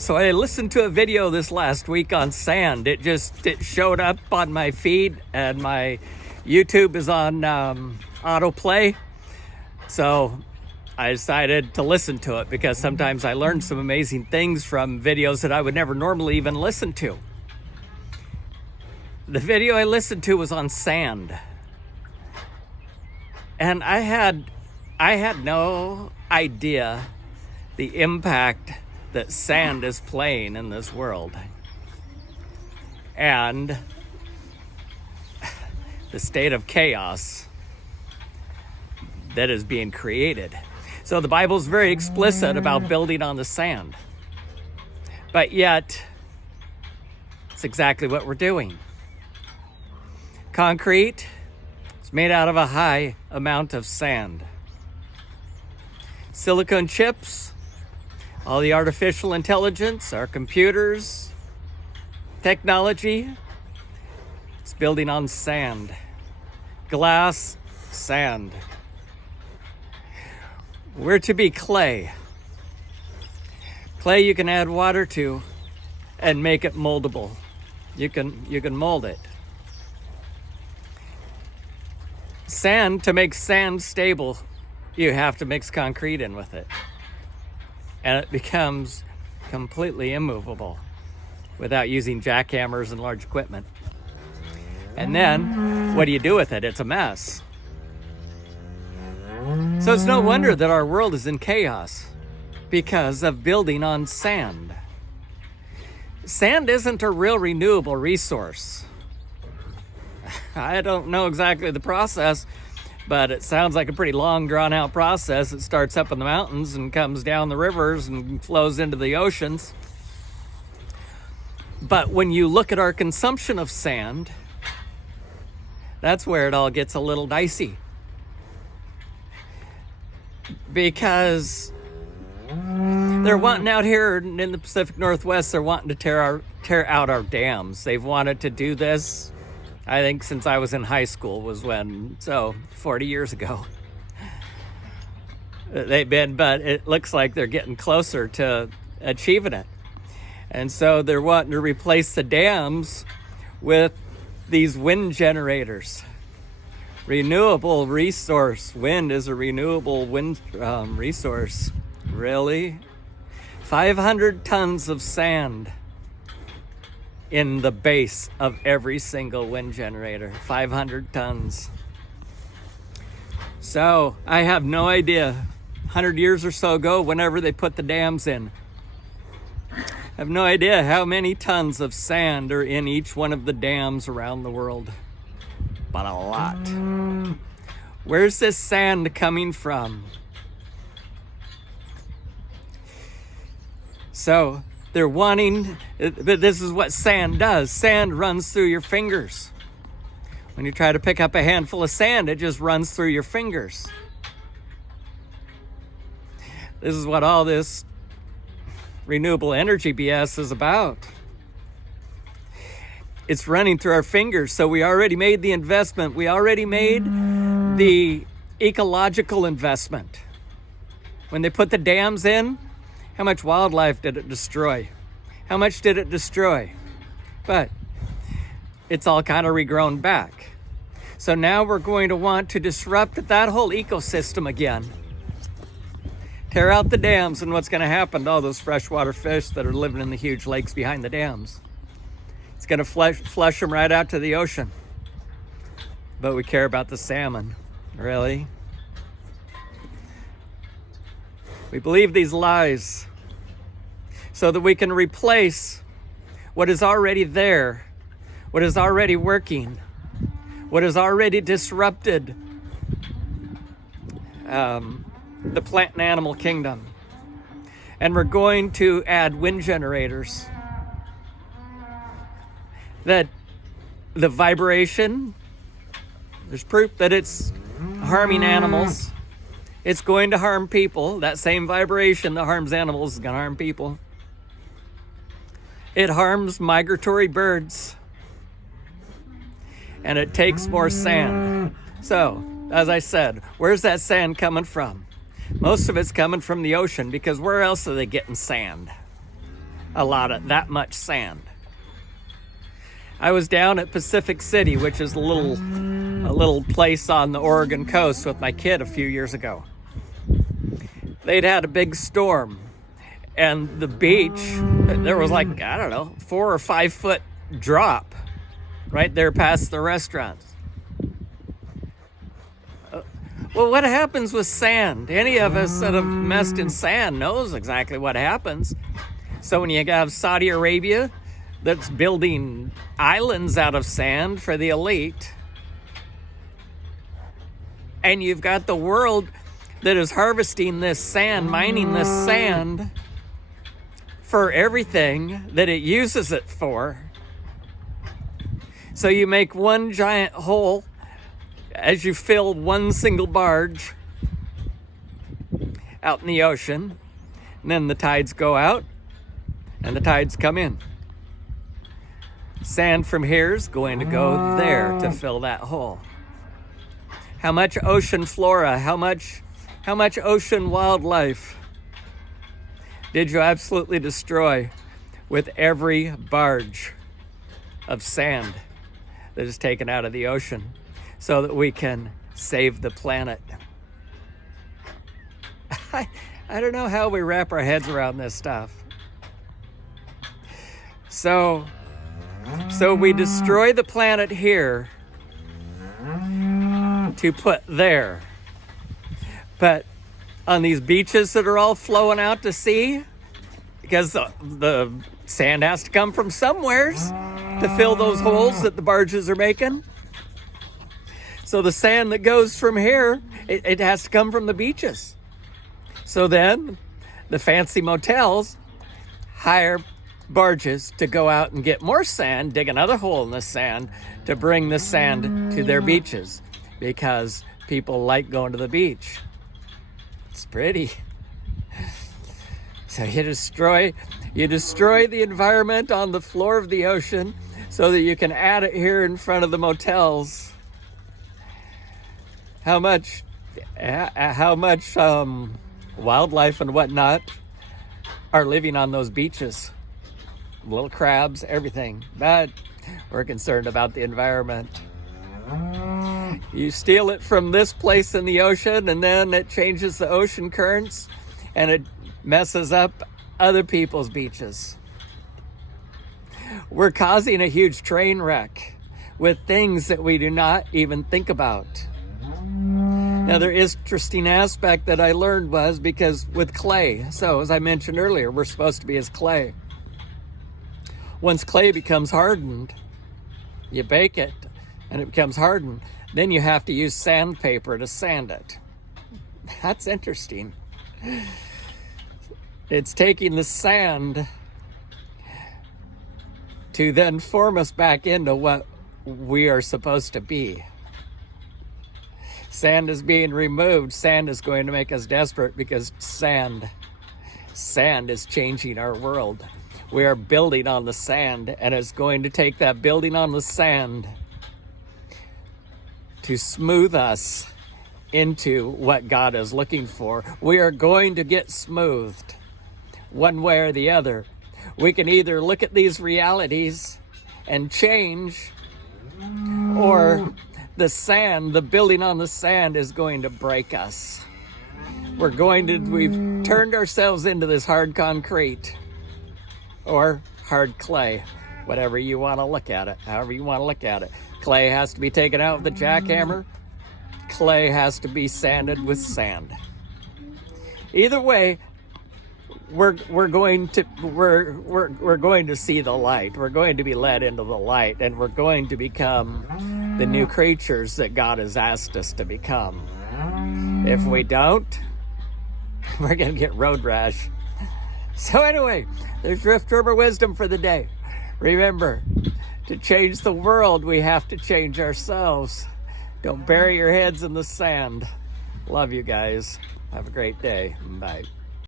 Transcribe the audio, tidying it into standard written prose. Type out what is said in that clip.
So I listened to a video this last week on sand. It showed up on my feed, and my YouTube is on autoplay. So I decided to listen to it because sometimes I learn some amazing things from videos that I would never normally even listen to. The video I listened to was on sand. And I had no idea the impact that sand is playing in this world and the state of chaos that is being created. So the Bible is very explicit about building on the sand, but yet it's exactly what we're doing. Concrete is made out of a high amount of sand. Silicon chips, all the artificial intelligence, our computers, technology, it's building on sand. Glass, sand. We're to be clay. Clay you can add water to and make it moldable. You can mold it. Sand, to make sand stable, you have to mix concrete in with it. And it becomes completely immovable without using jackhammers and large equipment. And then, what do you do with it? It's a mess. So it's no wonder that our world is in chaos because of building on sand. Sand isn't a real renewable resource. I don't know exactly the process, but it sounds like a pretty long, drawn-out process. It starts up in the mountains and comes down the rivers and flows into the oceans. But when you look at our consumption of sand, that's where it all gets a little dicey. Because they're wanting out here in the Pacific Northwest, they're wanting to tear out our dams. They've wanted to do this, I think, since I was in high school was when, so 40 years ago. But it looks like they're getting closer to achieving it. And so they're wanting to replace the dams with these wind generators. Renewable resource. Wind is a renewable wind resource. Really? 500 tons of sand in the base of every single wind generator. 500 tons. So I have no idea. 100 years or so ago, whenever they put the dams in, I have no idea how many tons of sand are in each one of the dams around the world. But a lot. Where's this sand coming from? So they're wanting, but this is what sand does. Sand runs through your fingers. When you try to pick up a handful of sand, it just runs through your fingers. This is what all this renewable energy BS is about. It's running through our fingers. So we already made the investment. We already made the ecological investment. When they put the dams in, how much wildlife did it destroy? How much did it destroy? But it's all kind of regrown back. So now we're going to want to disrupt that whole ecosystem again. Tear out the dams, and what's going to happen to all those freshwater fish that are living in the huge lakes behind the dams? It's going to flush them right out to the ocean. But we care about the salmon. Really? We believe these lies so that we can replace what is already there, what is already working, what has already disrupted the plant and animal kingdom. And we're going to add wind generators. That the vibration, there's proof that it's harming animals. It's going to harm people. That same vibration that harms animals is going to harm people. It harms migratory birds. And it takes more sand. So, as I said, where's that sand coming from? Most of it's coming from the ocean, because where else are they getting sand? that much sand. I was down at Pacific City, which is a little place on the Oregon coast, with my kid a few years ago. They'd had a big storm, and the beach, there was like, I don't know, 4 or 5 foot drop right there past the restaurants. Well, what happens with sand? Any of us that have messed in sand knows exactly what happens. So when you have Saudi Arabia that's building islands out of sand for the elite, and you've got the world that is harvesting this sand, mining this sand for everything that it uses it for. So you make one giant hole as you fill one single barge out in the ocean, and then the tides go out and the tides come in. Sand from here is going to go there to fill that hole. How much ocean flora, how much ocean wildlife did you absolutely destroy with every barge of sand that is taken out of the ocean so that we can save the planet? I don't know how we wrap our heads around this stuff. So we destroy the planet here to put there. But on these beaches that are all flowing out to sea, because the sand has to come from somewheres to fill those holes that the barges are making. So the sand that goes from here, it has to come from the beaches. So then the fancy motels hire barges to go out and get more sand, dig another hole in the sand to bring the sand to their beaches, because people like going to the beach. It's pretty. So you destroy the environment on the floor of the ocean so that you can add it here in front of the motels. How much wildlife and whatnot are living on those beaches? Little crabs, everything. But we're concerned about the environment. You steal it from this place in the ocean, and then it changes the ocean currents, and it messes up other people's beaches. We're causing a huge train wreck with things that we do not even think about. Another interesting aspect that I learned was because with clay, so as I mentioned earlier, we're supposed to be as clay. Once clay becomes hardened, you bake it and it becomes hardened, then you have to use sandpaper to sand it. That's interesting. It's taking the sand to then form us back into what we are supposed to be. Sand is being removed. Sand is going to make us desperate because sand is changing our world. We are building on the sand, and it's going to take that building on the sand to smooth us into what God is looking for. We are going to get smoothed one way or the other. We can either look at these realities and change, or the sand, the building on the sand, is going to break us. We've turned ourselves into this hard concrete or hard clay, whatever you want to look at it, however you want to look at it. Clay has to be taken out with the jackhammer. Clay has to be sanded with sand. Either way, we're going to see the light. We're going to be led into the light, and we're going to become the new creatures that God has asked us to become. If we don't, we're going to get road rash. So anyway, there's Drift River wisdom for the day. Remember, to change the world, we have to change ourselves. Don't bury your heads in the sand. Love you guys. Have a great day. Bye.